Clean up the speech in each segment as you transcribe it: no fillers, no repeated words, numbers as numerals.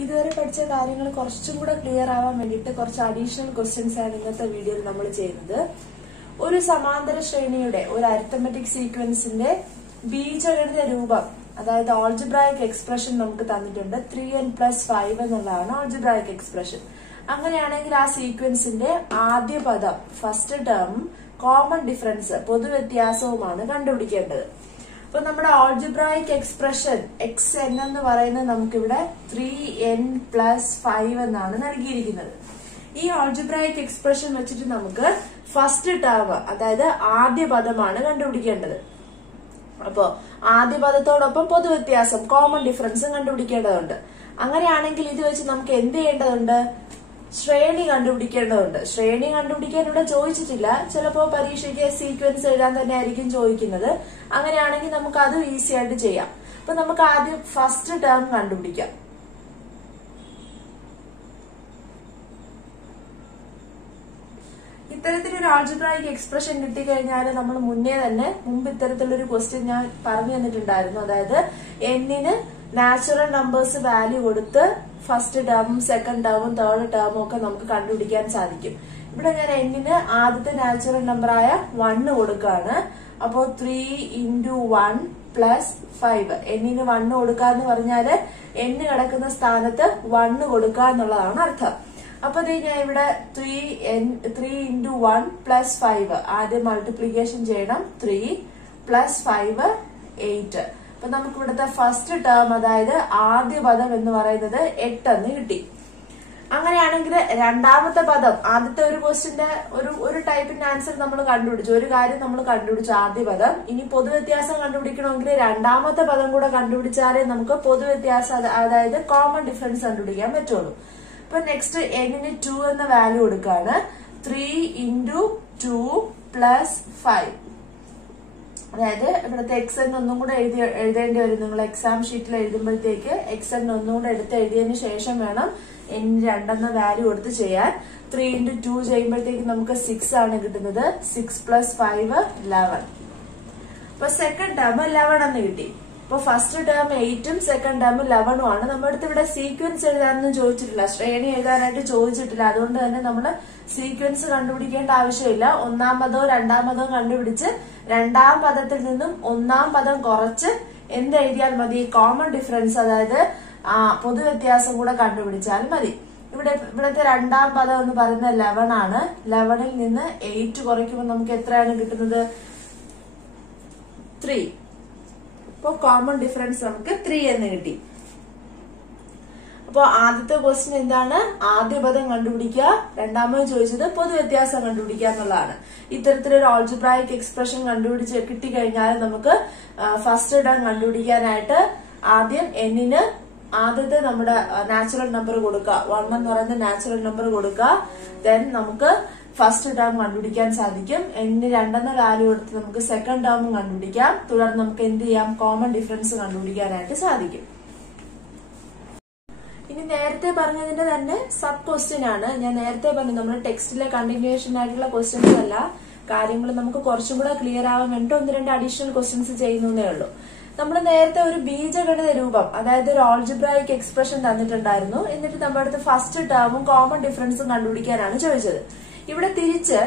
ഇതുവരെ പഠിച്ച കാര്യങ്ങൾ കുറച്ചും കൂടെ ക്ലിയർ ആവാൻ വേണ്ടിയിട്ട് കുറച്ച് അഡീഷണൽ ക്വസ്റ്റ്യൻസ് ആണ് ഇന്നത്തെ വീഡിയോയിൽ നമ്മൾ ചെയ്യുന്നത്. ഒരു സമാന്തര ശ്രേണിയുടെ ഒരു അരിത്തമെറ്റിക് സീക്വൻസിന്റെ ബീജഗണിത രൂപം, അതായത് ഓൾജിബ്രായിക് എക്സ്പ്രഷൻ നമുക്ക് തന്നിട്ടുണ്ട്. 3n+5 എന്നുള്ളതാണ് ഓൾജിബ്രായിക് എക്സ്പ്രഷൻ. അങ്ങനെയാണെങ്കിൽ ആ സീക്വൻസിന്റെ ആദ്യ പദം, ഫസ്റ്റ് ടേം, കോമൺ ഡിഫറൻസ്, പൊതുവ്യത്യാസവുമാണ് കണ്ടുപിടിക്കേണ്ടത്. അപ്പൊ നമ്മുടെ ഓൾജിബ്രായിക് എക്സ്പ്രഷൻ xn എന്ന് പറയുന്നത് നമുക്കിവിടെ 3n+5 എന്നാണ് നൽകിയിരിക്കുന്നത്. ഈ ഓൾജിബ്രായിക് എക്സ്പ്രഷൻ വെച്ചിട്ട് നമുക്ക് ഫസ്റ്റ് ടേം, അതായത് ആദ്യ പദമാണ് കണ്ടുപിടിക്കേണ്ടത്. അപ്പോ ആദ്യ പദത്തോടൊപ്പം പൊതുവ്യത്യാസം, കോമൺ ഡിഫറൻസും കണ്ടുപിടിക്കേണ്ടതുണ്ട്. അങ്ങനെയാണെങ്കിൽ ഇത് വെച്ച് നമുക്ക് എന്ത് ചെയ്യേണ്ടതുണ്ട്? ശ്രേണി കണ്ടുപിടിക്കേണ്ടതുണ്ട്. ശ്രേണി കണ്ടുപിടിക്കാൻ ഇവിടെ ചോദിച്ചിട്ടില്ല. ചിലപ്പോ പരീക്ഷയ്ക്ക് സീക്വൻസ് എഴുതാൻ തന്നെ ആയിരിക്കും ചോദിക്കുന്നത്. അങ്ങനെയാണെങ്കിൽ നമുക്ക് അത് ഈസി ആയിട്ട് ചെയ്യാം. അപ്പൊ നമുക്ക് ആദ്യം ഫസ്റ്റ് ടേം കണ്ടുപിടിക്കാം. ഇത്തരത്തിലൊരു ആൾജിബ്രായിക് എക്സ്പ്രഷൻ കിട്ടിക്കഴിഞ്ഞാൽ നമ്മൾ മുമ്പ് ഇത്തരത്തിലൊരു ക്വസ്റ്റ്യൻ ഞാൻ പറഞ്ഞു തന്നിട്ടുണ്ടായിരുന്നു. അതായത് എന്നിന് നാച്ചുറൽ നമ്പേഴ്സ് വാല്യൂ കൊടുത്ത് ഫസ്റ്റ് ടേമും സെക്കൻഡ് ടേമും തേർഡ് ടേമും ഒക്കെ നമുക്ക് കണ്ടുപിടിക്കാൻ സാധിക്കും. ഇവിടെ ഞാൻ എന്നിന് ആദ്യത്തെ നാച്ചുറൽ നമ്പറായ 1 കൊടുക്കുകയാണ്. അപ്പോ 3×1+5. എന്നിന് 1 കൊടുക്കാന്ന് പറഞ്ഞാല് n കിടക്കുന്ന സ്ഥാനത്ത് 1 കൊടുക്കുക എന്നുള്ളതാണ് അർത്ഥം. അപ്പൊ ഞാൻ ഇവിടെ 3×1+5 ആദ്യം മൾട്ടിപ്ലിക്കേഷൻ ചെയ്യണം. 3+5 8. അപ്പൊ നമുക്ക് ഇവിടുത്തെ ഫസ്റ്റ് ടേം, അതായത് ആദ്യ പദം എന്ന് പറയുന്നത് 8 എന്ന് കിട്ടി. അങ്ങനെയാണെങ്കിൽ രണ്ടാമത്തെ പദം, ആദ്യത്തെ ഒരു ക്വസ്റ്റിന്റെ ഒരു ടൈപ്പിന്റെ ആൻസർ നമ്മൾ കണ്ടുപിടിച്ചു, ഒരു കാര്യം നമ്മൾ കണ്ടുപിടിച്ചു, ആദ്യ പദം. ഇനി പൊതുവ്യത്യാസം കണ്ടുപിടിക്കണമെങ്കിൽ രണ്ടാമത്തെ പദം കൂടെ കണ്ടുപിടിച്ചാലേ നമുക്ക് പൊതുവ്യത്യാസം, അതായത് കോമൺ ഡിഫറൻസ് കണ്ടുപിടിക്കാൻ പറ്റുള്ളൂ. അപ്പൊ നെക്സ്റ്റ് എന്നിന് 2 എന്ന വാല്യൂ കൊടുക്കാണ്. 3×2+5. അതായത് ഇവിടുത്തെ xn ഒന്നും കൂടെ എഴുതേണ്ടി വരും. നിങ്ങൾ എക്സാം ഷീറ്റിൽ എഴുതുമ്പോഴത്തേക്ക് xn ഒന്നും കൂടെ എടുത്ത് എഴുതിയതിനു ശേഷം വേണം n 2 എന്ന വാല്യൂ കൊടുത്ത് ചെയ്യാൻ. 3×2 ചെയ്യുമ്പോഴത്തേക്ക് നമുക്ക് 6 ആണ് കിട്ടുന്നത്. 6+5 11. അപ്പൊ സെക്കൻഡ് ടേം 11 എന്ന് കിട്ടി. അപ്പൊ ഫസ്റ്റ് ടേം 8ഉം സെക്കൻഡ് ടേം 11ഉം ആണ്. നമ്മുടെ അടുത്ത് ഇവിടെ സീക്വൻസ് എഴുതാനൊന്നും ചോദിച്ചിട്ടില്ല, ശ്രേണി എഴുതാനായിട്ട് ചോദിച്ചിട്ടില്ല. അതുകൊണ്ട് തന്നെ നമ്മൾ സീക്വൻസ് കണ്ടുപിടിക്കേണ്ട ആവശ്യമില്ല. ഒന്നാം പദവും രണ്ടാം പദവും കണ്ടുപിടിച്ച് രണ്ടാം പദത്തിൽ നിന്നും ഒന്നാം പദം കുറച്ച് എന്ത് എഴുതിയാൽ മതി? കോമൺ ഡിഫറൻസ്, അതായത് പൊതുവ്യത്യാസം കൂടെ കണ്ടുപിടിച്ചാൽ മതി. ഇവിടുത്തെ രണ്ടാം പദം എന്ന് പറയുന്നത് 11 ആണ്. 11ൽ നിന്ന് 8 കുറയ്ക്കുമ്പോൾ നമുക്ക് എത്രയാണ് കിട്ടുന്നത്? 3. അപ്പോ കോമൺ ഡിഫറൻസ് നമുക്ക് 3 എന്ന് കിട്ടി. അപ്പോ ആദ്യത്തെ ക്വസ്റ്റ്യൻ എന്താണ്? ആദ്യ പദം കണ്ടുപിടിക്കുക. രണ്ടാമത് ചോദിച്ചത് പൊതുവ്യത്യാസം കണ്ടുപിടിക്കുക എന്നുള്ളതാണ്. ഇത്തരത്തിലൊരു ഓൾജിബ്രായിക് എക്സ്പ്രഷൻ കിട്ടിക്കഴിഞ്ഞാൽ നമുക്ക് ഫസ്റ്റ് ടേം കണ്ടുപിടിക്കാനായിട്ട് ആദ്യം എന്നിന് ആദ്യത്തെ നമ്മുടെ നാച്ചുറൽ നമ്പർ കൊടുക്കുക. 1 എന്ന് പറയുന്ന നാച്ചുറൽ നമ്പർ കൊടുക്കുക. ദെൻ നമുക്ക് ഫസ്റ്റ് ടേം കണ്ടുപിടിക്കാൻ സാധിക്കും. എന്നിന് 2 എന്ന വാല്യൂ കൊടുത്ത് നമുക്ക് സെക്കൻഡ് ടേമും കണ്ടുപിടിക്കാം. തുടർന്ന് നമുക്ക് എന്ത് ചെയ്യാം? കോമൺ ഡിഫറൻസ് കണ്ടുപിടിക്കാനായിട്ട് സാധിക്കും. ഇനി നേരത്തെ പറഞ്ഞതിന്റെ തന്നെ സബ് ക്വസ്റ്റ്യൻ ആണ്. ഞാൻ നേരത്തെ പറഞ്ഞു നമ്മുടെ ടെക്സ്റ്റിലെ കണ്ടിന്യൂഷൻ ആയിട്ടുള്ള ക്വസ്റ്റ്യൻസ് അല്ല, കാര്യങ്ങൾ നമുക്ക് കുറച്ചും കൂടെ ക്ലിയർ ആവാൻ വേണ്ടി 1-2 അഡീഷണൽ ക്വസ്റ്റ്യൻസ് ചെയ്യുന്നേ ഉള്ളൂ. നമ്മൾ നേരത്തെ ഒരു ബീജഗണിത രൂപം, അതായത് ഒരു ഓൾജിബ്രായിക് എക്സ്പ്രഷൻ തന്നിട്ടുണ്ടായിരുന്നു. എന്നിട്ട് നമ്മുടെ അടുത്ത് ഫസ്റ്റ് ടേമും കോമൺ ഡിഫറൻസും കണ്ടുപിടിക്കാനാണ് ചോദിച്ചത്. ഇവിടെ തിരിച്ച്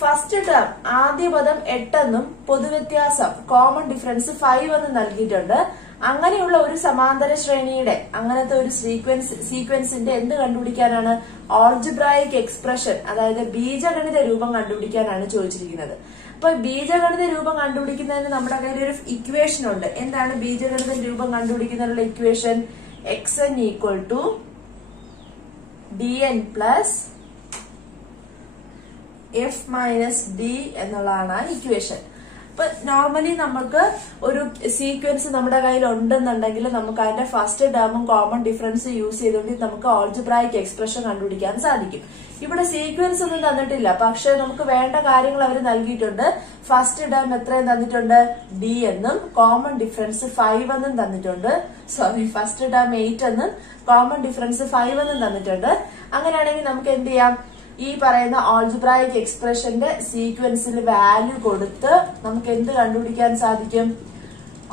ഫസ്റ്റ് ടേം ആദ്യ പദം 8 എന്നും പൊതുവ്യത്യാസം കോമൺ ഡിഫറൻസ് 5 എന്നും നൽകിയിട്ടുണ്ട്. അങ്ങനെയുള്ള ഒരു സമാന്തര ശ്രേണിയുടെ അങ്ങനത്തെ ഒരു സീക്വൻസിന്റെ എന്ത് കണ്ടുപിടിക്കാനാണ്? ഓൾജിബ്രായിക് എക്സ്പ്രഷൻ, അതായത് ബീജഗണിത രൂപം കണ്ടുപിടിക്കാനാണ് ചോദിച്ചിരിക്കുന്നത്. അപ്പൊ ബീജഗണിത രൂപം കണ്ടുപിടിക്കുന്നതിന് നമ്മുടെ കയ്യിൽ ഒരു ഇക്വേഷൻ ഉണ്ട്. എന്താണ് ബീജഗണിത രൂപം കണ്ടുപിടിക്കുന്നതിനുള്ള ഇക്വേഷൻ? xn = dn+f - d എന്നുള്ളതാണ് ഇക്വേഷൻ. അപ്പൊ നോർമലി നമുക്ക് ഒരു സീക്വൻസ് നമ്മുടെ കയ്യിൽ ഉണ്ടെന്നുണ്ടെങ്കിൽ നമുക്ക് അതിന്റെ ഫസ്റ്റ് ടേമും കോമൺ ഡിഫറൻസ് യൂസ് ചെയ്തുകൊണ്ട് നമുക്ക് ഓൾജിബ്രായിക് എക്സ്പ്രഷൻ കണ്ടുപിടിക്കാൻ സാധിക്കും. ഇവിടെ സീക്വൻസ് ഒന്നും തന്നിട്ടില്ല, പക്ഷെ നമുക്ക് വേണ്ട കാര്യങ്ങൾ അവർ നൽകിയിട്ടുണ്ട്. ഫസ്റ്റ് ടേം എത്രയും തന്നിട്ടുണ്ട്? d എന്നും കോമൺ ഡിഫറൻസ് 5 എന്നും തന്നിട്ടുണ്ട്. ഫസ്റ്റ് ടേം 8 എന്നും കോമൺ ഡിഫറൻസ് 5 എന്നും തന്നിട്ടുണ്ട്. അങ്ങനെയാണെങ്കിൽ നമുക്ക് എന്ത് ചെയ്യാം? ഈ പറയുന്ന ഓൾജിബ്രായിക് എക്സ്പ്രഷന്റെ സീക്വൻസിൽ വാല്യൂ കൊടുത്ത് നമുക്ക് എന്ത് കണ്ടുപിടിക്കാൻ സാധിക്കും?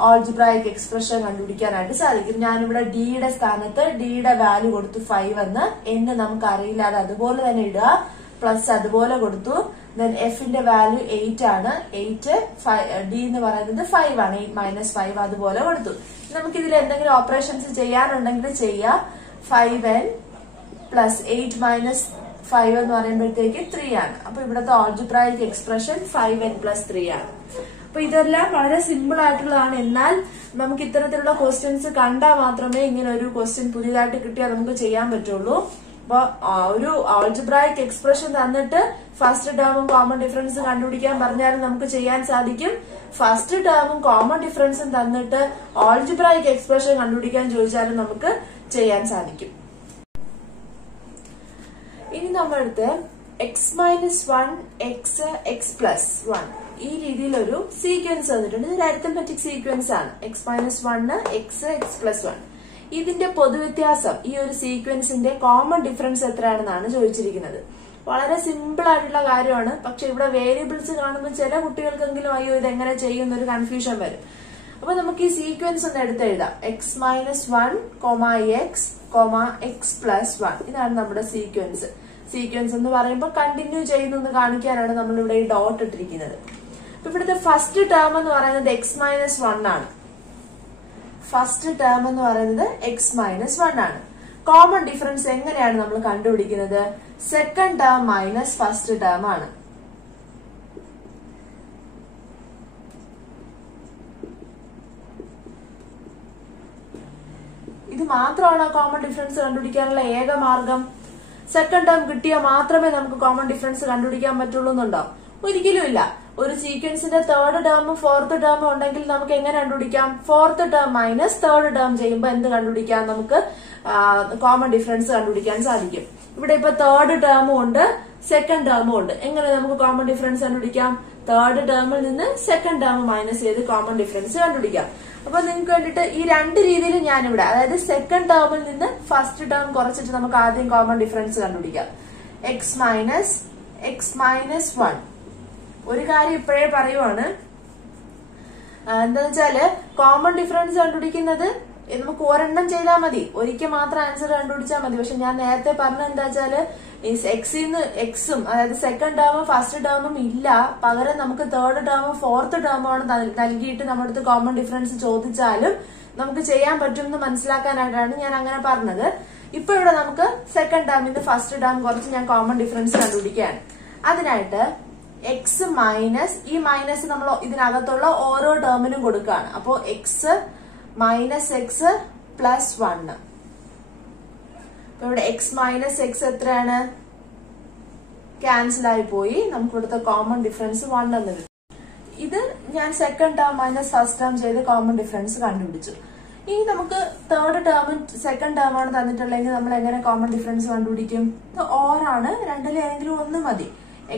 ഓൾജിബ്രായിക് എക്സ്പ്രഷൻ കണ്ടുപിടിക്കാനായിട്ട് സാധിക്കും. ഞാനിവിടെ ഡിയുടെ സ്ഥാനത്ത് ഡിയുടെ വാല്യൂ കൊടുത്തു 5 എന്ന്, എന്ന് നമുക്ക് അറിയില്ല, അത് അതുപോലെ തന്നെ ഇടുക, പ്ലസ് അതുപോലെ കൊടുത്തു. ദെൻ എഫിന്റെ വാല്യൂ 8 ആണ്, 8 ഡി എന്ന് പറയുന്നത് 5 ആണ്, 8 - 5 അതുപോലെ കൊടുത്തു. നമുക്ക് ഇതിൽ എന്തെങ്കിലും ഓപ്പറേഷൻസ് ചെയ്യാനുണ്ടെങ്കിൽ ചെയ്യാം. 5n പ്ലസ് 8 - 5 എന്ന് പറയുമ്പോഴത്തേക്ക് 3 ആണ്. അപ്പൊ ഇവിടുത്തെ ഓൾജിബ്രായിക് എക്സ്പ്രഷൻ 5n + 3 ആണ്. അപ്പൊ ഇതെല്ലാം വളരെ സിമ്പിൾ ആയിട്ടുള്ളതാണ്. എന്നാൽ നമുക്ക് ഇത്തരത്തിലുള്ള ക്വസ്റ്റ്യൻസ് കണ്ടാൽ മാത്രമേ ഇങ്ങനെ ഒരു ക്വസ്റ്റ്യൻ പുതിയതായിട്ട് കിട്ടിയാൽ നമുക്ക് ചെയ്യാൻ പറ്റുള്ളൂ. അപ്പൊ ഒരു ഓൾജിബ്രായിക് എക്സ്പ്രഷൻ തന്നിട്ട് ഫസ്റ്റ് ടേമും കോമൺ ഡിഫറൻസ് കണ്ടുപിടിക്കാൻ പറഞ്ഞാലും നമുക്ക് ചെയ്യാൻ സാധിക്കും. ഫസ്റ്റ് ടേമും കോമൺ ഡിഫറൻസും തന്നിട്ട് ഓൾജിബ്രായിക് എക്സ്പ്രഷൻ കണ്ടുപിടിക്കാൻ ചോദിച്ചാലും നമുക്ക് ചെയ്യാൻ സാധിക്കും. ഇനി നമ്മളടുത്ത് x-1 x+1 ഈ രീതിയിലൊരു സീക്വൻസ് തന്നിട്ടുണ്ട്. ഇതൊരു അരിത്തമെറ്റിക് സീക്വൻസ് ആണ്. x-1 x+1 ഇതിന്റെ പൊതുവ്യത്യാസം, ഈ ഒരു സീക്വൻസിന്റെ കോമൺ ഡിഫറൻസ് എത്രയാണെന്നാണ് ചോദിച്ചിരിക്കുന്നത്. വളരെ സിമ്പിൾ ആയിട്ടുള്ള കാര്യമാണ്. പക്ഷെ ഇവിടെ വേരിയബിൾസ് കാണുമ്പോൾ ചില കുട്ടികൾക്കെങ്കിലും അയ്യോ ഇത് എങ്ങനെ ചെയ്യുന്നൊരു കൺഫ്യൂഷൻ വരും. അപ്പൊ നമുക്ക് ഈ സീക്വൻസ് ഒന്ന് എടുത്തെഴുതാം. x-1, x, x+1 ഇതാണ് നമ്മുടെ സീക്വൻസ്. സീക്വൻസ് എന്ന് പറയുമ്പോൾ കണ്ടിന്യൂ ചെയ്യുന്നു കാണിക്കാനാണ് നമ്മളിവിടെ ഈ ഡോട്ട് ഇട്ടിരിക്കുന്നത്. അപ്പൊ ഇവിടുത്തെ ഫസ്റ്റ് ടേം എന്ന് പറയുന്നത് x-1 ആണ്. ഫസ്റ്റ് ടേം എന്ന് പറയുന്നത് x-1 ആണ്. കോമൺ ഡിഫറൻസ് എങ്ങനെയാണ് നമ്മൾ കണ്ടുപിടിക്കുന്നത്? Second term minus first term ആണ്. ഇത് മാത്രമാണ് കോമൺ ഡിഫറൻസ് കണ്ടുപിടിക്കാനുള്ള ഏക മാർഗം. സെക്കൻഡ് ടേം കിട്ടിയാൽ മാത്രമേ നമുക്ക് കോമൺ ഡിഫറൻസ് കണ്ടുപിടിക്കാൻ പറ്റുള്ളൂ എന്നുണ്ടോ? ഒരിക്കലും ഇല്ല. ഒരു സീക്വൻസിന്റെ തേർഡ് ടേമും ഫോർത്ത് ടേമും ഉണ്ടെങ്കിൽ നമുക്ക് എങ്ങനെ കണ്ടുപിടിക്കാം? Fourth term minus third term ചെയ്യുമ്പോൾ എന്ത് കണ്ടുപിടിക്കാം? നമുക്ക് കോമൺ ഡിഫറൻസ് കണ്ടുപിടിക്കാൻ സാധിക്കും. ഇവിടെ ഇപ്പൊ തേർഡ് ടേമും ഉണ്ട്, സെക്കൻഡ് ടേമും ഉണ്ട്. എങ്ങനെ നമുക്ക് കോമൺ ഡിഫറൻസ് കണ്ടുപിടിക്കാം? തേർഡ് ടേമിൽ നിന്ന് സെക്കൻഡ് ടേം മൈനസ് ചെയ്ത് കോമൺ ഡിഫറൻസ് കണ്ടുപിടിക്കാം. അപ്പൊ നിങ്ങൾക്ക് വേണ്ടിട്ട് ഈ രണ്ട് രീതിയിൽ ഞാനിവിടെ, അതായത് സെക്കൻഡ് ടേമിൽ നിന്ന് ഫസ്റ്റ് ടേം കുറച്ചിട്ട് നമുക്ക് ആദ്യം കോമൺ ഡിഫറൻസ് കണ്ടുപിടിക്കാം. x-1 ഒരു കാര്യം ഇപ്പോഴേ പറയുവാണ്, എന്താന്ന് വെച്ചാല് കോമൺ ഡിഫറൻസ് കണ്ടുപിടിക്കുന്നത് നമുക്ക് ഒരെണ്ണം ചെയ്താൽ മതി, ഒരിക്കൽ മാത്രം ആൻസർ കണ്ടുപിടിച്ചാൽ മതി. പക്ഷെ ഞാൻ നേരത്തെ പറഞ്ഞത് എന്താ വെച്ചാല് എക്സും അതായത് സെക്കൻഡ് ടേമും ഫസ്റ്റ് ടേമും ഇല്ല, പകരം നമുക്ക് തേർഡ് ടേമും ഫോർത്ത് ടേമുമാണ് നൽകിയിട്ട് നമ്മുടെ അടുത്ത് കോമൺ ഡിഫറൻസ് ചോദിച്ചാലും നമുക്ക് ചെയ്യാൻ പറ്റും എന്ന് മനസ്സിലാക്കാനായിട്ടാണ് ഞാൻ അങ്ങനെ പറഞ്ഞത്. ഇപ്പൊ ഇവിടെ നമുക്ക് സെക്കൻഡ് ടേമിന്റെ ഫസ്റ്റ് ടേം കുറച്ച് ഞാൻ കോമൺ ഡിഫറൻസ് കണ്ടുപിടിക്കുകയാണ്. അതിനായിട്ട് എക്സ് മൈനസ്, ഈ മൈനസ് നമ്മൾ ഇതിനകത്തുള്ള ഓരോ ടേമിനും കൊടുക്കുകയാണ്. അപ്പോ x - x + 1. ഇവിടെ x - x എത്രയാണ്? ക്യാൻസൽ ആയി പോയി. നമുക്ക് ഇവിടുത്തെ കോമൺ ഡിഫറൻസ് 1 എന്ന് കിട്ടും. ഇത് ഞാൻ second term minus first term ചെയ്ത് കോമൺ ഡിഫറൻസ് കണ്ടുപിടിച്ചു. ഇനി നമുക്ക് തേർഡ് ടേമും സെക്കൻഡ് ടേമാണ് തന്നിട്ടുള്ളതെങ്കിൽ നമ്മൾ എങ്ങനെ കോമൺ ഡിഫറൻസ് കണ്ടുപിടിക്കും? ഇത് ഓറാണ്, രണ്ടിൽ ഏതെങ്കിലും ഒന്ന് മതി.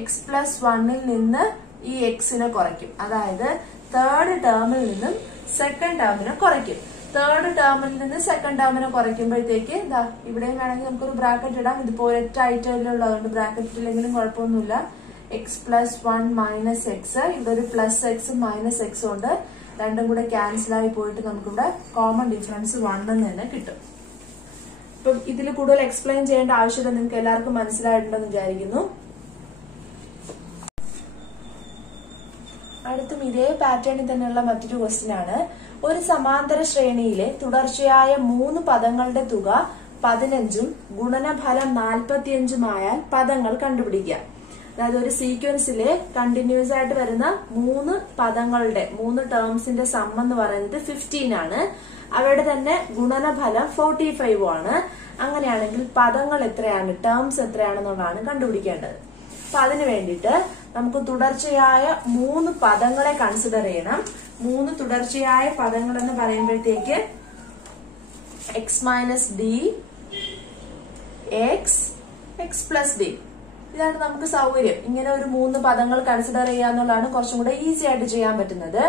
x+1 നിന്ന് ഈ എക്സിനെ കുറയ്ക്കും, അതായത് തേർഡ് ടേമിൽ നിന്നും സെക്കൻഡ് ടേമിനെ കുറയ്ക്കും. തേർഡ് ടേമിൽ നിന്ന് സെക്കൻഡ് ടേമിനെ കുറയ്ക്കുമ്പോഴത്തേക്ക് ഇതാ ഇവിടെയും വേണമെങ്കിൽ നമുക്കൊരു ബ്രാക്കറ്റ് ഇടാം. ഇതിപ്പോ ഒരൊറ്റ ഐറ്റമുള്ളതുകൊണ്ട് ബ്രാക്കറ്റ് ഇല്ലെങ്കിലും കുഴപ്പമൊന്നുമില്ല. x+1 - x, ഇവിടെ ഒരു +x - x ഉണ്ട്, രണ്ടും കൂടെ ക്യാൻസൽ ആയി പോയിട്ട് നമുക്കിവിടെ കോമൺ ഡിഫറൻസ് 1 എന്ന് തന്നെ കിട്ടും. ഇപ്പം ഇതിൽ കൂടുതൽ എക്സ്പ്ലെയിൻ ചെയ്യേണ്ട ആവശ്യമില്ല, നിങ്ങൾക്ക് എല്ലാവർക്കും മനസ്സിലായിട്ടുണ്ടെന്ന് വിചാരിക്കുന്നു. അടുത്തും ഇതേ പാറ്റേണിൽ തന്നെയുള്ള മറ്റൊരു ക്വസ്റ്റ്യൻ ആണ്. ഒരു സമാന്തര ശ്രേണിയിലെ തുടർച്ചയായ 3 പദങ്ങളുടെ തുക 15ഉം ഗുണനഫലം 45ഉം ആയാൽ പദങ്ങൾ കണ്ടുപിടിക്കുക. അതായത് ഒരു സീക്വൻസിലെ കണ്ടിന്യൂസ് ആയിട്ട് വരുന്ന 3 പദങ്ങളുടെ 3 ടേംസിന്റെ സം എന്ന് പറയുന്നത് 15 ആണ്. അവയുടെ തന്നെ ഗുണനഫലം 45 ആണ്. അങ്ങനെയാണെങ്കിൽ പദങ്ങൾ എത്രയാണ്, ടേംസ് എത്രയാണെന്നുള്ളതാണ് കണ്ടുപിടിക്കേണ്ടത്. അപ്പൊ അതിനു വേണ്ടിയിട്ട് നമുക്ക് തുടർച്ചയായ 3 പദങ്ങളെ കൺസിഡർ ചെയ്യണം. 3 തുടർച്ചയായ പദങ്ങൾ എന്ന് പറയുമ്പോഴത്തേക്ക് x - d, x, x+d ഇതാണ് നമുക്ക് സൗകര്യം. ഇങ്ങനെ ഒരു 3 പദങ്ങൾ കൺസിഡർ ചെയ്യാന്നുള്ളതാണ് കുറച്ചും കൂടെ ഈസി ആയിട്ട് ചെയ്യാൻ പറ്റുന്നത്.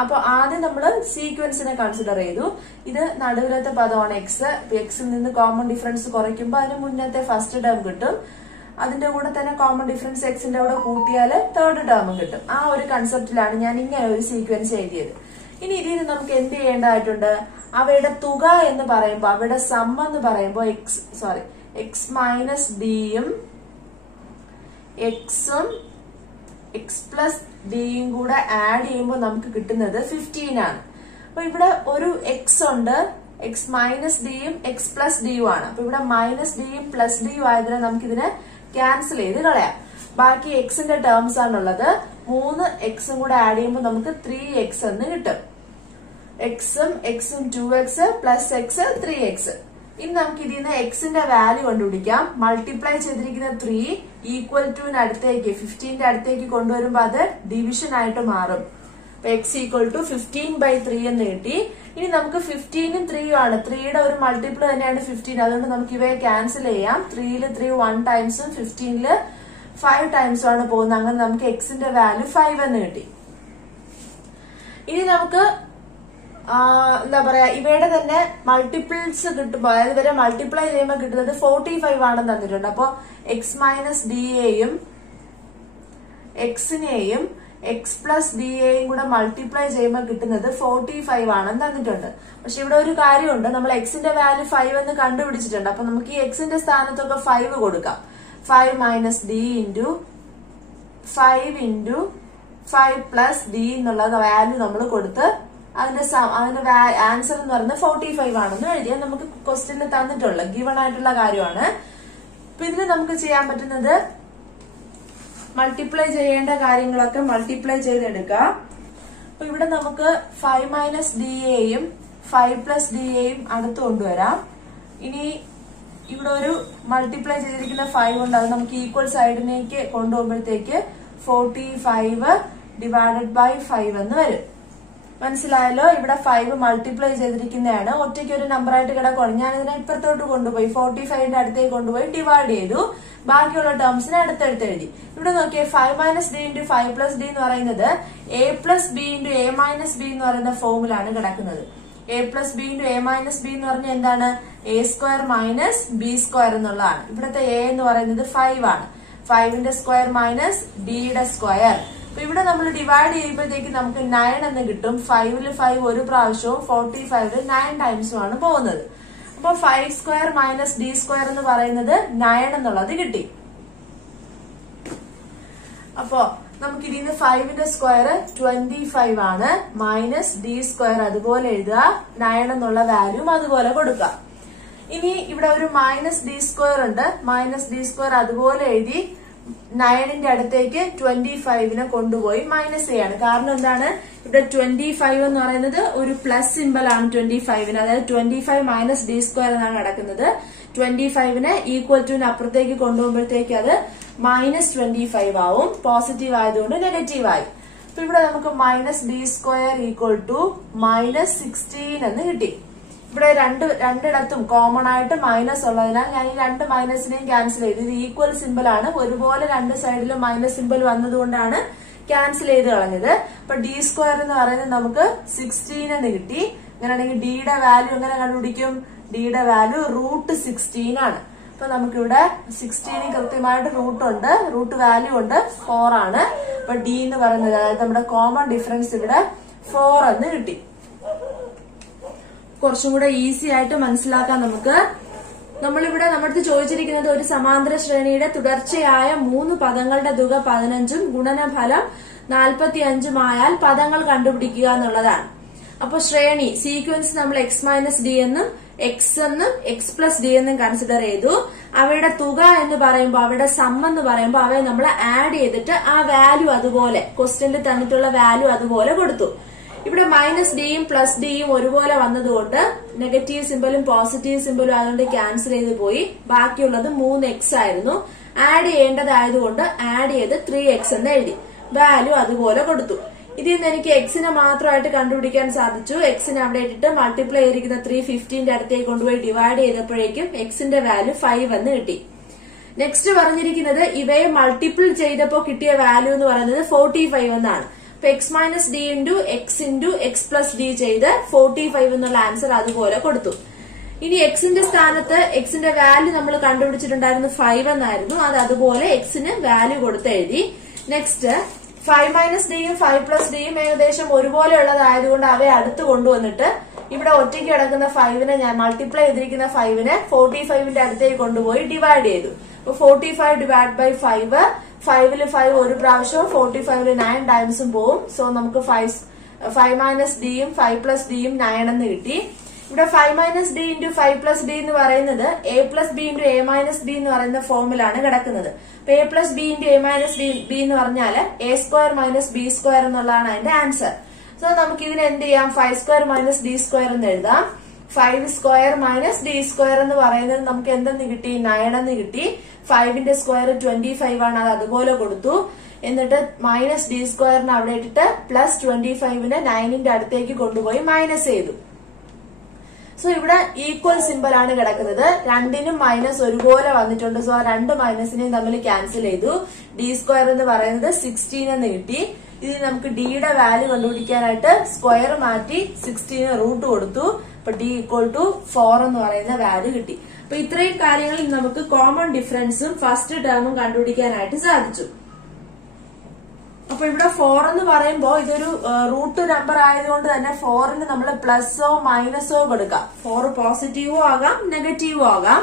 അപ്പൊ ആദ്യം നമ്മൾ സീക്വൻസിനെ കൺസിഡർ ചെയ്തു. ഇത് നടുവിലത്തെ പദമാണ് എക്സ്. എക്സിൽ നിന്ന് കോമൺ ഡിഫറൻസ് കുറയ്ക്കുമ്പോൾ അതിന് മുന്നത്തെ ഫസ്റ്റ് ടേം കിട്ടും. അതിന്റെ കൂടെ തന്നെ കോമൺ ഡിഫറൻസ് എക്സിന്റെ കൂടെ കൂട്ടിയാൽ തേർഡ് ടേമും കിട്ടും. ആ ഒരു കൺസെപ്റ്റിലാണ് ഞാൻ ഇങ്ങനെ ഒരു സീക്വൻസ് എഴുതിയത്. ഇനി ഇതിൽ നമുക്ക് എന്ത് ചെയ്യേണ്ടതായിട്ടുണ്ട്? അവയുടെ തുക എന്ന് പറയുമ്പോൾ, അവയുടെ സം എന്ന് പറയുമ്പോൾ എക്സ് മൈനസ് ഡിയും എക്സും എക്സ് പ്ലസ് ഡിയും കൂടെ ആഡ് ചെയ്യുമ്പോൾ നമുക്ക് കിട്ടുന്നത് 15 ആണ്. അപ്പൊ ഇവിടെ ഒരു എക്സ് ഉണ്ട്, എക്സ് മൈനസ് ഡിയും എക്സ് പ്ലസ് ഡിയും ആണ്. അപ്പൊ ഇവിടെ മൈനസ് ഡിയും പ്ലസ് ഡിയും ആയതിനാൽ നമുക്ക് ഇതിനെ ക്യാൻസൽ ചെയ്ത് കളയാം. ബാക്കി എക്സിന്റെ ടേംസ് ആണുള്ളത്. 3 എക്സും കൂടെ ആഡ് ചെയ്യുമ്പോൾ നമുക്ക് 3x എന്ന് കിട്ടും. എക്സും 2x പ്ലസ് എക്സ് 3x. ഇനി നമുക്ക് ഇതിന്ന് എക്സിന്റെ വാല്യൂ കണ്ടുപിടിക്കാം. മൾട്ടിപ്ലൈ ചെയ്തിരിക്കുന്ന 3 ഈക്വൽ ടുവിന് അടുത്തേക്ക് 15ന്റെ അടുത്തേക്ക് കൊണ്ടുവരുമ്പോ അത് ഡിവിഷൻ ആയിട്ട് മാറും. അപ്പൊ എക്സ് ഈക്വൽ ടു 15/3 എന്ന് കിട്ടി. ഇനി നമുക്ക് 15ഉം 3ഉം ആണ്. 3യുടെ ഒരു മൾട്ടിപ്പിൾ തന്നെയാണ് 15. അതുകൊണ്ട് നമുക്ക് ഇവയെ ക്യാൻസൽ ചെയ്യാം. 3ല് 3 1 ടൈംസും 15ല് 5 ടൈംസും ആണ് പോകുന്നത്. അങ്ങനെ നമുക്ക് എക്സിന്റെ വാല്യൂ 5 എന്ന് കിട്ടി. ഇനി നമുക്ക് എന്താ പറയാ, ഇവയുടെ തന്നെ മൾട്ടിപ്പിൾസ് കിട്ടുമ്പോൾ, അതായത് ഇവരെ മൾട്ടിപ്ലൈ ചെയ്യുമ്പോൾ കിട്ടുന്നത് 45 ആണെന്ന് തന്നിട്ടുണ്ട്. അപ്പൊ എക്സ് മൈനസ് ഡിയെയും എക്സിനെയും എക്സ് പ്ലസ് ഡിയെയും കൂടെ മൾട്ടിപ്ലൈ ചെയ്യുമ്പോൾ കിട്ടുന്നത് 45 ആണെന്ന് തന്നിട്ടുണ്ട്. പക്ഷെ ഇവിടെ ഒരു കാര്യമുണ്ട്, നമ്മൾ എക്സിന്റെ വാല്യൂ 5 എന്ന് കണ്ടുപിടിച്ചിട്ടുണ്ട്. അപ്പൊ നമുക്ക് ഈ എക്സിന്റെ സ്ഥാനത്തൊക്കെ 5 കൊടുക്കാം. 5 minus D into 5 plus D എന്നുള്ള വാല്യൂ നമ്മൾ കൊടുത്ത് അതിന്റെ ആൻസർ എന്ന് പറയുന്നത് 45 ആണെന്ന് എഴുതിയാൽ നമുക്ക് ക്വസ്റ്റ്യനിൽ തന്നിട്ടുള്ള ഗിവൺ ആയിട്ടുള്ള കാര്യമാണ്. അപ്പൊ ഇതിന് നമുക്ക് ചെയ്യാൻ പറ്റുന്നത് മൾട്ടിപ്ലൈ ചെയ്യേണ്ട കാര്യങ്ങളൊക്കെ മൾട്ടിപ്ലൈ ചെയ്തെടുക്കാം. അപ്പൊ ഇവിടെ നമുക്ക് 5 മൈനസ് ഡിയെയും 5 പ്ലസ് ഡിയെയും അടുത്ത് കൊണ്ടുവരാം. ഇനി ഇവിടെ ഒരു മൾട്ടിപ്ലൈ ചെയ്തിരിക്കുന്ന 5 ഉണ്ട്, അത് നമുക്ക് ഈക്വൽ സൈഡിലേക്ക് കൊണ്ടുപോകുമ്പോഴത്തേക്ക് 45 ഡിവൈഡഡ് ബൈ 5 എന്ന് വരും. മനസ്സിലായല്ലോ? ഇവിടെ 5 മൾട്ടിപ്ലൈ ചെയ്തിരിക്കുന്നതാണ്. ഒറ്റയ്ക്ക് ഒരു നമ്പർ ആയിട്ട് കിടക്കുകയാണ്. ഞാൻ ഇതിനെ ഇപ്പുറത്തോട്ട് കൊണ്ടുപോയി 45ന്റെ അടുത്തേക്ക് കൊണ്ടുപോയി ഡിവൈഡ് ചെയ്തു. ബാക്കിയുള്ള ടേംസിനെ അടുത്തടുത്ത് എഴുതി. ഇവിടെ നോക്കിയേ, 5 minus D into 5 plus D എന്ന് പറയുന്നത് A plus B into A minus B എന്ന് പറയുന്ന ഫോമിലാണ് കിടക്കുന്നത്. A plus B into A minus B എന്ന് പറഞ്ഞാൽ എന്താണ്? A square minus B square എന്നുള്ളതാണ്. ഇവിടുത്തെ എ എന്ന് പറയുന്നത് 5 ആണ്. 5ന്റെ സ്ക്വയർ മൈനസ് ഡിയുടെ സ്ക്വയർ. അപ്പൊ ഇവിടെ നമ്മൾ ഡിവൈഡ് ചെയ്യുമ്പോഴത്തേക്ക് നമുക്ക് 9 എന്ന് കിട്ടും. 5ല് 5 ഒരു പ്രാവശ്യവും 45ല് 9 ടൈംസും ആണ് പോകുന്നത്. അപ്പൊ 5 സ്ക്വയർ മൈനസ് ഡി സ്ക്വയർ എന്ന് പറയുന്നത് 9 എന്നുള്ളത് കിട്ടി. അപ്പോ നമുക്ക് ഇതിന് 5ന്റെ സ്ക്വയർ 25 ആണ്. മൈനസ് ഡി സ്ക്വയർ അതുപോലെ എഴുതുക. 9 എന്നുള്ള വാല്യൂ അതുപോലെ കൊടുക്കുക. ഇനി ഇവിടെ ഒരു മൈനസ് ഡി സ്ക്വയർ ഉണ്ട്. മൈനസ് ഡി സ്ക്വയർ അതുപോലെ എഴുതി 9ന്റെ അടുത്തേക്ക് 25നെ കൊണ്ടുപോയി മൈനസ് ചെയ്യാണ്. കാരണം എന്താണ്? ഇവിടെ 25 എന്ന് പറയുന്നത് ഒരു പ്ലസ് സിമ്പിൾ ആണ് 25ന്. അതായത് 25 മൈനസ് ഡി സ്ക്വയർ എന്നാണ് നടക്കുന്നത്. 25നെ ഈക്വൽ ടുവിന് അപ്പുറത്തേക്ക് കൊണ്ടുപോകുമ്പോഴത്തേക്ക് അത് മൈനസ് 25 ആവും. പോസിറ്റീവ് ആയതുകൊണ്ട് നെഗറ്റീവ് ആയി. അപ്പൊ ഇവിടെ നമുക്ക് minus D square equal to minus 16 എന്ന് കിട്ടി. ഇവിടെ രണ്ടിടത്തും കോമൺ ആയിട്ട് മൈനസ് ഉള്ളതിനാൽ ഞാൻ ഈ 2 മൈനസിനെയും ക്യാൻസൽ ചെയ്തു. ഇത് ഈക്വൽ സിമ്പിൾ ആണ്. ഒരുപോലെ 2 സൈഡിലും മൈനസ് സിമ്പിൾ വന്നതുകൊണ്ടാണ് ക്യാൻസൽ ചെയ്ത് കളഞ്ഞത്. അപ്പൊ ഡി സ്ക്വയർ എന്ന് പറയുന്നത് നമുക്ക് 16 എന്ന് കിട്ടി. അങ്ങനെയാണെങ്കിൽ ഡിയുടെ വാല്യൂ എങ്ങനെ കണ്ടുപിടിക്കും? ഡിയുടെ വാല്യൂ √16 ആണ്. അപ്പൊ നമുക്കിവിടെ 16 കൃത്യമായിട്ട് റൂട്ട് ഉണ്ട്, റൂട്ട് വാല്യൂ ഉണ്ട്, 4 ആണ്. അപ്പൊ ഡി എന്ന് പറയുന്നത്, അതായത് നമ്മുടെ കോമൺ ഡിഫറൻസ് ഇവിടെ 4 എന്ന് കിട്ടി. കുറച്ചും കൂടെ ഈസി ആയിട്ട് മനസ്സിലാക്കാൻ നമുക്ക്, നമ്മളിവിടെ നമ്മുടെ ചോദിച്ചിരിക്കുന്നത് ഒരു സമാന്തര ശ്രേണിയുടെ തുടർച്ചയായ 3 പദങ്ങളുടെ തുക 15ഉം ഗുണനഫലം 45ഉം ആയാൽ പദങ്ങൾ കണ്ടുപിടിക്കുക എന്നുള്ളതാണ്. അപ്പൊ ശ്രേണി സീക്വൻസ് നമ്മൾ എക്സ് മൈനസ് ഡി എന്നും എക്സ് എന്നും എക്സ് പ്ലസ് ഡി എന്നും കൺസിഡർ ചെയ്തു. അവയുടെ തുക എന്ന് പറയുമ്പോൾ, അവയുടെ സം എന്ന് പറയുമ്പോൾ അവയെ നമ്മൾ ആഡ് ചെയ്തിട്ട് ആ വാല്യൂ അതുപോലെ ക്വസ്റ്റ്യനിൽ തന്നിട്ടുള്ള വാല്യൂ അതുപോലെ കൊടുത്തു. ഇവിടെ മൈനസ് ഡിയും പ്ലസ് ഡിയും ഒരുപോലെ വന്നതുകൊണ്ട് നെഗറ്റീവ് സിമ്പലും പോസിറ്റീവ് സിമ്പലും അതുകൊണ്ട് ക്യാൻസൽ ചെയ്ത് പോയി. ബാക്കിയുള്ളത് 3x ആയിരുന്നു. ആഡ് ചെയ്യേണ്ടതായതുകൊണ്ട് ആഡ് ചെയ്ത് 3x എന്ന് എഴുതി. വാല്യൂ അതുപോലെ കൊടുത്തു. ഇതിൽ നിന്ന് എനിക്ക് എക്സിനെ മാത്രമായിട്ട് കണ്ടുപിടിക്കാൻ സാധിച്ചു. എക്സിനെ അവിടെ ഇട്ടിട്ട് മൾട്ടിപ്ലൈ ചെയ്തിരിക്കുന്ന 315ന്റെ അടുത്തേക്ക് കൊണ്ടുപോയി ഡിവൈഡ് ചെയ്തപ്പോഴേക്കും എക്സിന്റെ വാല്യൂ 5 എന്ന് കിട്ടി. നെക്സ്റ്റ് പറഞ്ഞിരിക്കുന്നത് ഇവയെ മൾട്ടിപ്പിൾ ചെയ്തപ്പോൾ കിട്ടിയ വാല്യൂ എന്ന് പറയുന്നത് 45 എന്നാണ്. അപ്പൊ X minus D into X plus D ചെയ്ത് 45 എന്നുള്ള ആൻസർ അതുപോലെ കൊടുത്തു. ഇനി എക്സിന്റെ സ്ഥാനത്ത് എക്സിന്റെ വാല്യൂ നമ്മൾ കണ്ടുപിടിച്ചിട്ടുണ്ടായിരുന്നു 5 എന്നായിരുന്നു. അത് അതുപോലെ എക്സിന് വാല്യൂ കൊടുത്ത് എഴുതി. നെക്സ്റ്റ് 5 മൈനസ് ഡിയും 5 പ്ലസ് ഡിയും ഏകദേശം ഒരുപോലെ ഉള്ളതായതുകൊണ്ട് അവയെ അടുത്ത് കൊണ്ടുവന്നിട്ട് ഇവിടെ ഒറ്റയ്ക്ക് കിടക്കുന്ന 5നെ ഞാൻ മൾട്ടിപ്ലൈ ചെയ്തിരിക്കുന്ന 5നെ 45ന്റെ അടുത്തേക്ക് കൊണ്ടുപോയി ഡിവൈഡ് ചെയ്തു. അപ്പൊ 45 ഡിവൈഡ് ബൈ 5, 5ല് 5 ഒരു പ്രാവശ്യവും 45ല് 9 ടൈംസും പോവും. സോ നമുക്ക് 5 മൈനസ് ഡിയും 5 പ്ലസ് ഡിയും 9 എന്ന് കിട്ടി. ഇവിടെ 5 minus D into 5 plus D എന്ന് പറയുന്നത് A plus B into A minus B എന്ന് പറയുന്ന ഫോമിലാണ് കിടക്കുന്നത്. അപ്പൊ A plus B into A minus B എന്ന് പറഞ്ഞാല് A square minus B square എന്നുള്ളതാണ് അതിന്റെ ആൻസർ. സോ നമുക്ക് ഇതിന് എന്ത് ചെയ്യാം? 5 സ്ക്വയർ മൈനസ് ഡി സ്ക്വയർ എന്ന് എഴുതാം. 5 സ്ക്വയർ മൈനസ് ഡി സ്ക്വയർ എന്ന് പറയുന്നത് നമുക്ക് എന്തെന്ന് കിട്ടി? 9 എന്ന് കിട്ടി. 5ന്റെ സ്ക്വയർ 25 ആണ്, അത് അതുപോലെ കൊടുത്തു. എന്നിട്ട് മൈനസ് ഡി സ്ക്വയറിന് അവിടെ ഇട്ടിട്ട് പ്ലസ് 25നെ 9ന്റെ അടുത്തേക്ക് കൊണ്ടുപോയി മൈനസ് ചെയ്തു. സോ ഇവിടെ ഈക്വൽ സിമ്പിൾ ആണ് കിടക്കുന്നത്. രണ്ടിനും മൈനസ് ഒരുപോലെ വന്നിട്ടുണ്ട്. സോ ആ രണ്ട് മൈനസിനെയും തമ്മിൽ ക്യാൻസൽ ചെയ്തു. ഡി സ്ക്വയർ എന്ന് പറയുന്നത് 16 എന്ന് കിട്ടി. ഇതിന് നമുക്ക് ഡിയുടെ വാല്യൂ കണ്ടുപിടിക്കാനായിട്ട് സ്ക്വയർ മാറ്റി 16 റൂട്ട് കൊടുത്തു. അപ്പൊ ഡി ഈക്വൽ ടു 4 എന്ന് പറയുന്ന വാല്യൂ കിട്ടി. അപ്പൊ ഇത്രയും കാര്യങ്ങളിൽ നമുക്ക് കോമൺ ഡിഫറൻസും ഫസ്റ്റ് ടേമും കണ്ടുപിടിക്കാനായിട്ട് സാധിച്ചു. അപ്പൊ ഇവിടെ 4 എന്ന് പറയുമ്പോൾ ഇതൊരു റൂട്ട് നമ്പർ ആയതുകൊണ്ട് തന്നെ 4ന് നമ്മൾ പ്ലസോ മൈനസോ കൊടുക്കാം. 4 പോസിറ്റീവോ ആകാം നെഗറ്റീവോ ആകാം.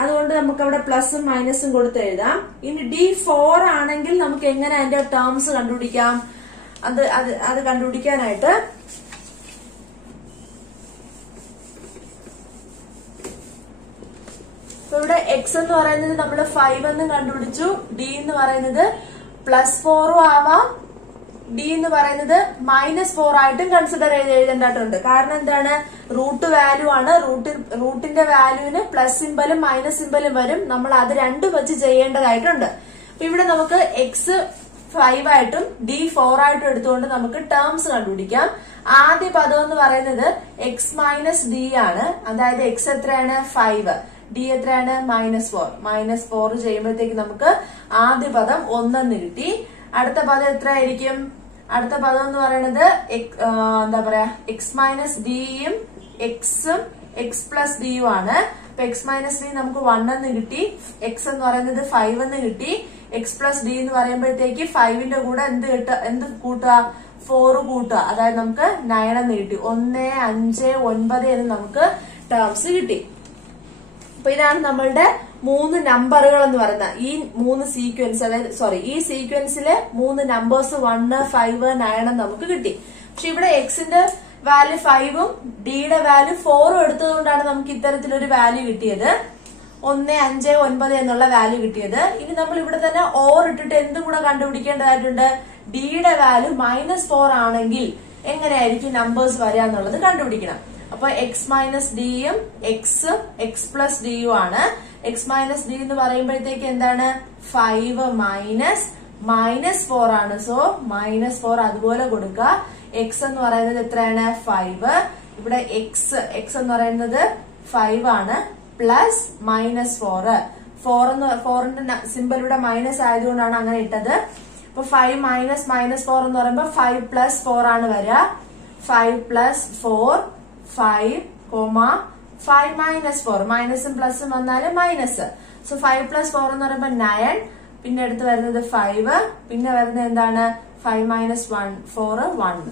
അതുകൊണ്ട് നമുക്ക് അവിടെ പ്ലസും മൈനസും കൊടുത്ത് എഴുതാം. ഇനി D4 ആണെങ്കിൽ നമുക്ക് എങ്ങനെ അതിന്റെ ടേംസ് കണ്ടുപിടിക്കാം? അത് കണ്ടുപിടിക്കാനായിട്ട് ഇവിടെ എക്സ് എന്ന് പറയുന്നത് നമ്മൾ 5 എന്ന് കണ്ടുപിടിച്ചു. ഡി എന്ന് പറയുന്നത് +4 ആവാം, ഡി എന്ന് പറയുന്നത് -4 ആയിട്ടും കൺസിഡർ ചെയ്ത് എഴുതേണ്ടതായിട്ടുണ്ട്. കാരണം എന്താണ്? റൂട്ട് വാല്യൂ ആണ്. റൂട്ടിന്റെ വാല്യൂവിന് പ്ലസ് സിമ്പലും മൈനസ് സിമ്പലും വരും. നമ്മൾ അത് രണ്ടും വെച്ച് ചെയ്യേണ്ടതായിട്ടുണ്ട്. അപ്പൊ ഇവിടെ നമുക്ക് എക്സ് 5 ആയിട്ടും ഡി 4 ആയിട്ടും എടുത്തുകൊണ്ട് നമുക്ക് ടേംസ് കണ്ടുപിടിക്കാം. ആദ്യ പദം എന്ന് പറയുന്നത് എക്സ് മൈനസ് ഡി ആണ്. അതായത് എക്സ് എത്രയാണ്? 5, ഡി എത്രയാണ്? -4. -4 ചെയ്യുമ്പോഴത്തേക്ക് നമുക്ക് ആദ്യ പദം 1 എന്ന് കിട്ടി. അടുത്ത പദം എത്ര ആയിരിക്കും? അടുത്ത പദം എന്ന് പറയുന്നത് എന്താ പറയാ, എക്സ് മൈനസ് ഡിയും എക്സും എക്സ് പ്ലസ് ഡിയും ആണ്. അപ്പൊ എക്സ് മൈനസ് ഡി നമുക്ക് 1 എന്ന് കിട്ടി. എക്സ് എന്ന് പറയുന്നത് 5 എന്ന് കിട്ടി. എക്സ് പ്ലസ് ഡി എന്ന് പറയുമ്പോഴത്തേക്ക് 5ന്റെ കൂടെ എന്ത് കൂട്ടുക? 4 കൂട്ടുക. അതായത് നമുക്ക് 9 എന്ന് കിട്ടി. 1, 5, 9 എന്ന് നമുക്ക് ടേംസ് കിട്ടി. അപ്പൊ ഇതാണ് നമ്മളുടെ 3 നമ്പറുകൾ എന്ന് പറയുന്നത്. ഈ 3 സീക്വൻസ്, അതായത് ഈ സീക്വൻസിലെ 3 നമ്പേഴ്സ് 1, 5, 9 നമുക്ക് കിട്ടി. പക്ഷെ ഇവിടെ എക്സിന്റെ വാല്യൂ 5ഉം ഡിയുടെ വാല്യൂ 4ഉം എടുത്തതുകൊണ്ടാണ് നമുക്ക് ഇത്തരത്തിലൊരു വാല്യൂ കിട്ടിയത്. 1, 5, 9 എന്നുള്ള വാല്യൂ കിട്ടിയത്. ഇനി നമ്മൾ ഇവിടെ തന്നെ ഓർ ഇട്ടിട്ട് എന്തും കൂടെ കണ്ടുപിടിക്കേണ്ടതായിട്ടുണ്ട്. ഡിയുടെ വാല്യൂ -4 ആണെങ്കിൽ എങ്ങനെയായിരിക്കും നമ്പേഴ്സ് വരിക എന്നുള്ളത് കണ്ടുപിടിക്കണം. അപ്പൊ എക്സ് മൈനസ് ഡിയും എക്സും എക്സ് പ്ലസ് ഡിയും ആണ്. എക്സ് മൈനസ് ഡി എന്ന് പറയുമ്പോഴത്തേക്ക് എന്താണ്? 5 -4 ആണ്. സോ -4 അതുപോലെ കൊടുക്കുക. എക്സ് എന്ന് പറയുന്നത് എത്രയാണ്? 5. ഇവിടെ എക്സ് എന്ന് പറയുന്നത് 5 ആണ്. പ്ലസ് -4. 4ന്റെ സിമ്പിൾ ഇവിടെ മൈനസ് ആയതുകൊണ്ടാണ് അങ്ങനെ ഇട്ടത്. അപ്പൊ 5 -4 എന്ന് പറയുമ്പോൾ 5 + 4 ആണ് വരിക. 5 + 4 5, 5 - 4. മൈനസും പ്ലസും വന്നാല് മൈനസ്. സോ 5 + 4 എന്ന് പറയുമ്പോൾ 9. പിന്നെ അടുത്ത് വരുന്നത് 5. പിന്നെ വരുന്നത് എന്താണ്? 5 - 4 1.